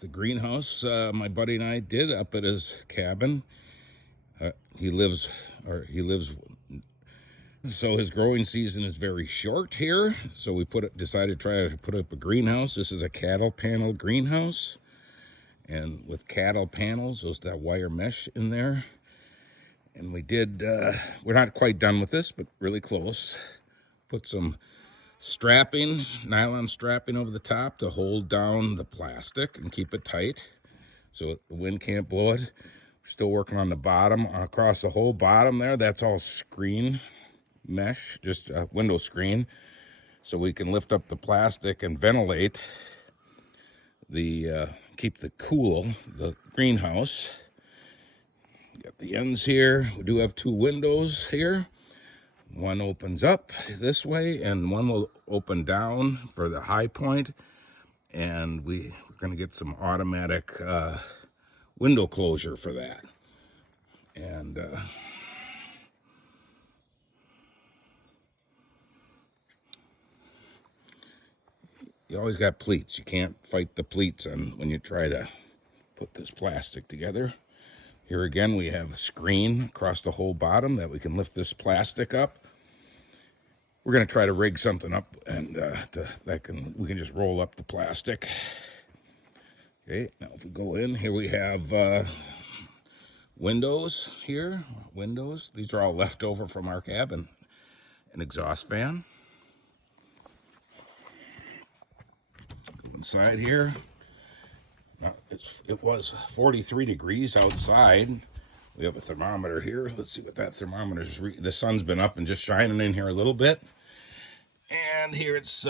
the greenhouse my buddy and I did up at his cabin. He lives, so his growing season is very short here. So we decided to try to put up a greenhouse. This is a cattle panel greenhouse, and with cattle panels, there's that wire mesh in there. And we did. We're not quite done with this, but really close. Put some nylon strapping over the top to hold down the plastic and keep it tight so the wind can't blow it. We're still working on the bottom, across the whole bottom there. That's all screen mesh, just a window screen, so we can lift up the plastic and ventilate keep the greenhouse. Got the ends here. We do have two windows here. One opens up this way and one will open down for the high point. And we're going to get some automatic window closure for that. And you always got pleats. You can't fight the pleats when you try to put this plastic together. Here again, we have a screen across the whole bottom that we can lift this plastic up. We're going to try to rig something up, and we can just roll up the plastic. Okay, now if we go in, here we have windows here. Windows. These are all left over from our cabin. An exhaust fan. Go inside here. Now, it was 43 degrees outside. We have a thermometer here. Let's see what that thermometer is. The sun's been up and just shining in here a little bit. And here it's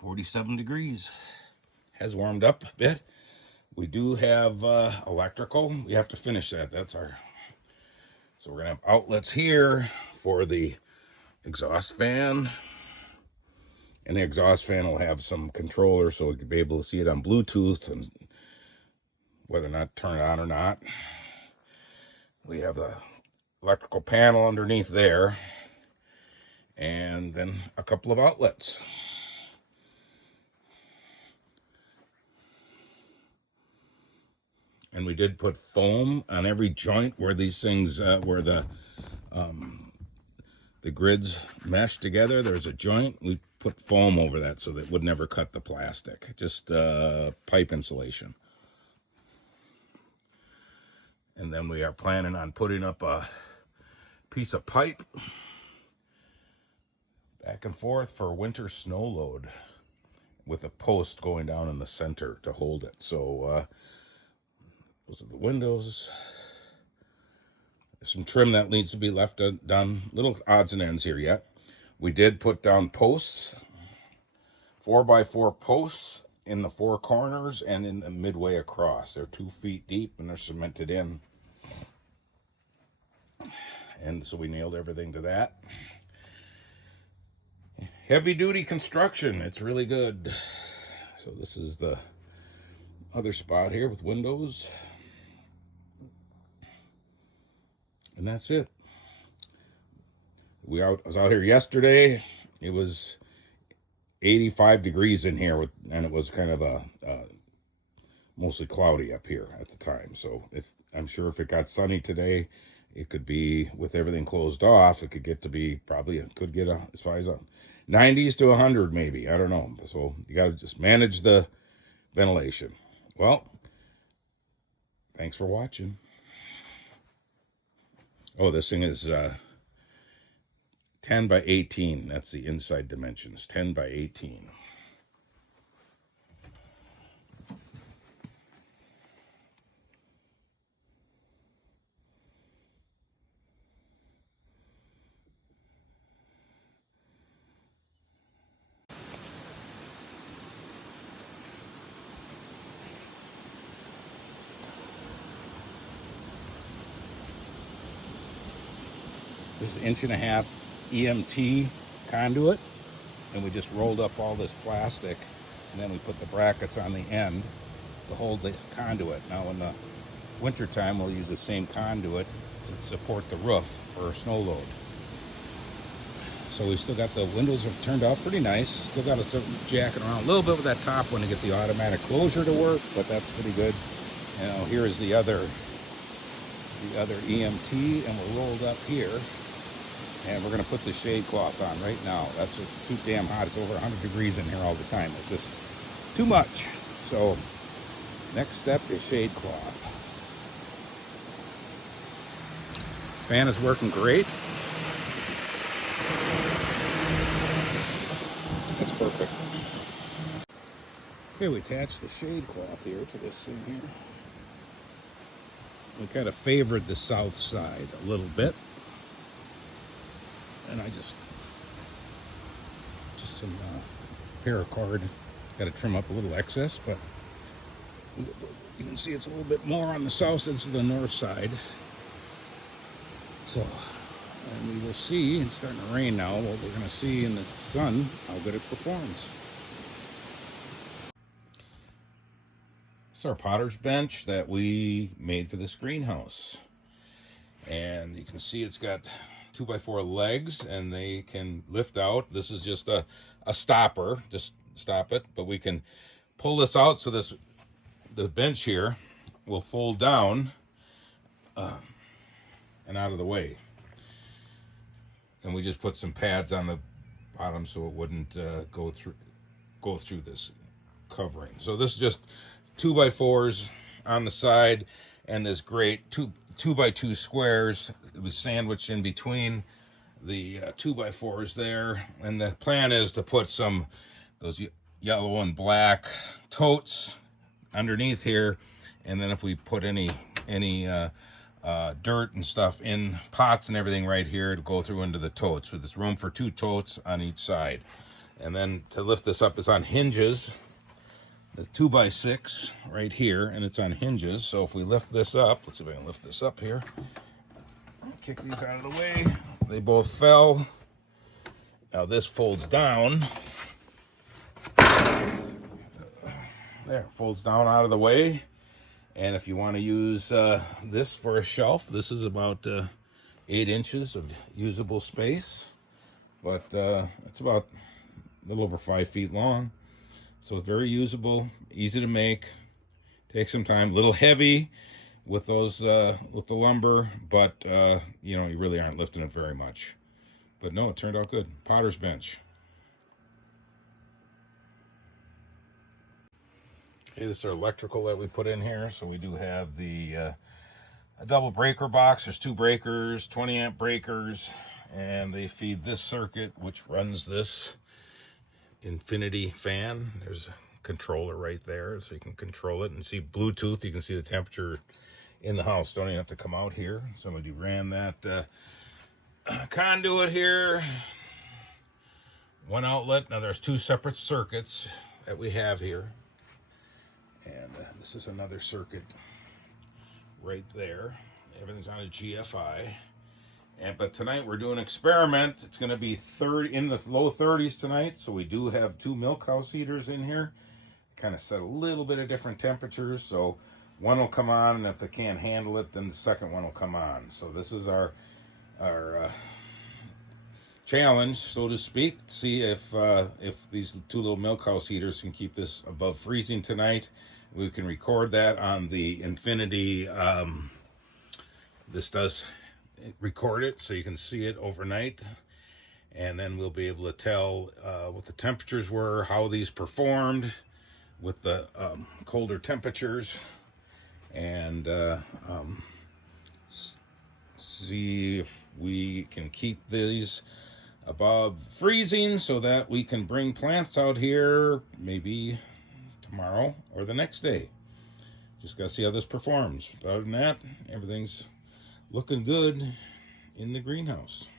47 degrees. Has warmed up a bit. We do have electrical. We have to finish that. So we're going to have outlets here for the exhaust fan. And the exhaust fan will have some controller so we can be able to see it on Bluetooth and whether or not turn it on or not. We have the electrical panel underneath there. And then a couple of outlets. And we did put foam on every joint where these things, where the grids mesh together. There's a joint. We put foam over that so that it would never cut the plastic. Just pipe insulation. And then we are planning on putting up a piece of pipe back and forth for winter snow load with a post going down in the center to hold it. So those are the windows. There's some trim that needs to be left done. Little odds and ends here yet. We did put down posts, 4x4 posts in the four corners and in the midway across. They're 2 feet deep and they're cemented in. And so we nailed everything to that. Heavy duty construction. It's really good. So this is the other spot here with windows. And that's it. I was out here yesterday. It was 85 degrees in here, and it was kind of mostly cloudy up here at the time. So I'm sure if it got sunny today, it could be, with everything closed off, it could get to be could get as far as 90s to 100 maybe. I don't know. So you got to just manage the ventilation. Well, thanks for watching. Oh, this thing is 10 by 18. That's the inside dimensions, 10 by 18. This is 1.5 EMT conduit, and we just rolled up all this plastic, and then we put the brackets on the end to hold the conduit. Now in the wintertime, we'll use the same conduit to support the roof for snow load. So we still got the windows have turned out pretty nice. Still got to jacking around a little bit with that top one to get the automatic closure to work, but that's pretty good. Now here is the other EMT, and we're rolled up here, and we're going to put the shade cloth on right now. It's too damn hot. It's over 100 degrees in here all the time. It's just too much. So next step is shade cloth. Fan is working great. That's perfect. Okay, we attached the shade cloth here to this thing here. We kind of favored the south side a little bit. And I just some paracord. Got to trim up a little excess, but you can see it's a little bit more on the south than the north side. So, and we will see, it's starting to rain now, what we're going to see in the sun, how good it performs. It's our potter's bench that we made for this greenhouse. And you can see it's got 2x4 legs, and they can lift out. This is just a stopper, just stop it. But we can pull this out so the bench here will fold down and out of the way. And we just put some pads on the bottom so it wouldn't go through this covering. So this is just 2x4s on the side, and this great 2x2 squares. It was sandwiched in between the 2x4s there, and the plan is to put those yellow and black totes underneath here, and then if we put any dirt and stuff in pots and everything right here to go through into the totes. So there's room for 2 totes on each side. And then to lift this up, it's on hinges. The 2x6 right here, and it's on hinges. So if we lift this up, let's see if I can lift this up here. Kick these out of the way. They both fell. Now this folds down. There, folds down out of the way. And if you want to use this for a shelf, this is about 8 inches of usable space. But it's about a little over 5 feet long. So it's very usable, easy to make. Takes some time, a little heavy with those with the lumber, but you really aren't lifting it very much. But no, it turned out good. Potter's bench. Okay, this is our electrical that we put in here. So we do have a double breaker box. There's 2 breakers, 20 amp breakers, and they feed this circuit, which runs this infinity fan. There's a controller right there, so you can control it and see Bluetooth. You can see the temperature in the house. Don't even have to come out here. Somebody ran that conduit here. 1 outlet. Now there's 2 separate circuits that we have here. And this is another circuit right there. Everything's on a GFI. But tonight we're doing an experiment. It's going to be in the low 30s tonight. So we do have 2 milk house heaters in here. Kind of set a little bit of different temperatures. So one will come on, and if they can't handle it, then the second one will come on. So this is our challenge, so to speak. See if these 2 little milk house heaters can keep this above freezing tonight. We can record that on the Infinity. This does record it, so you can see it overnight, and then we'll be able to tell what the temperatures were, how these performed with the colder temperatures, and see if we can keep these above freezing so that we can bring plants out here maybe tomorrow or the next day. Just gotta see how this performs. But other than that, everything's looking good in the greenhouse.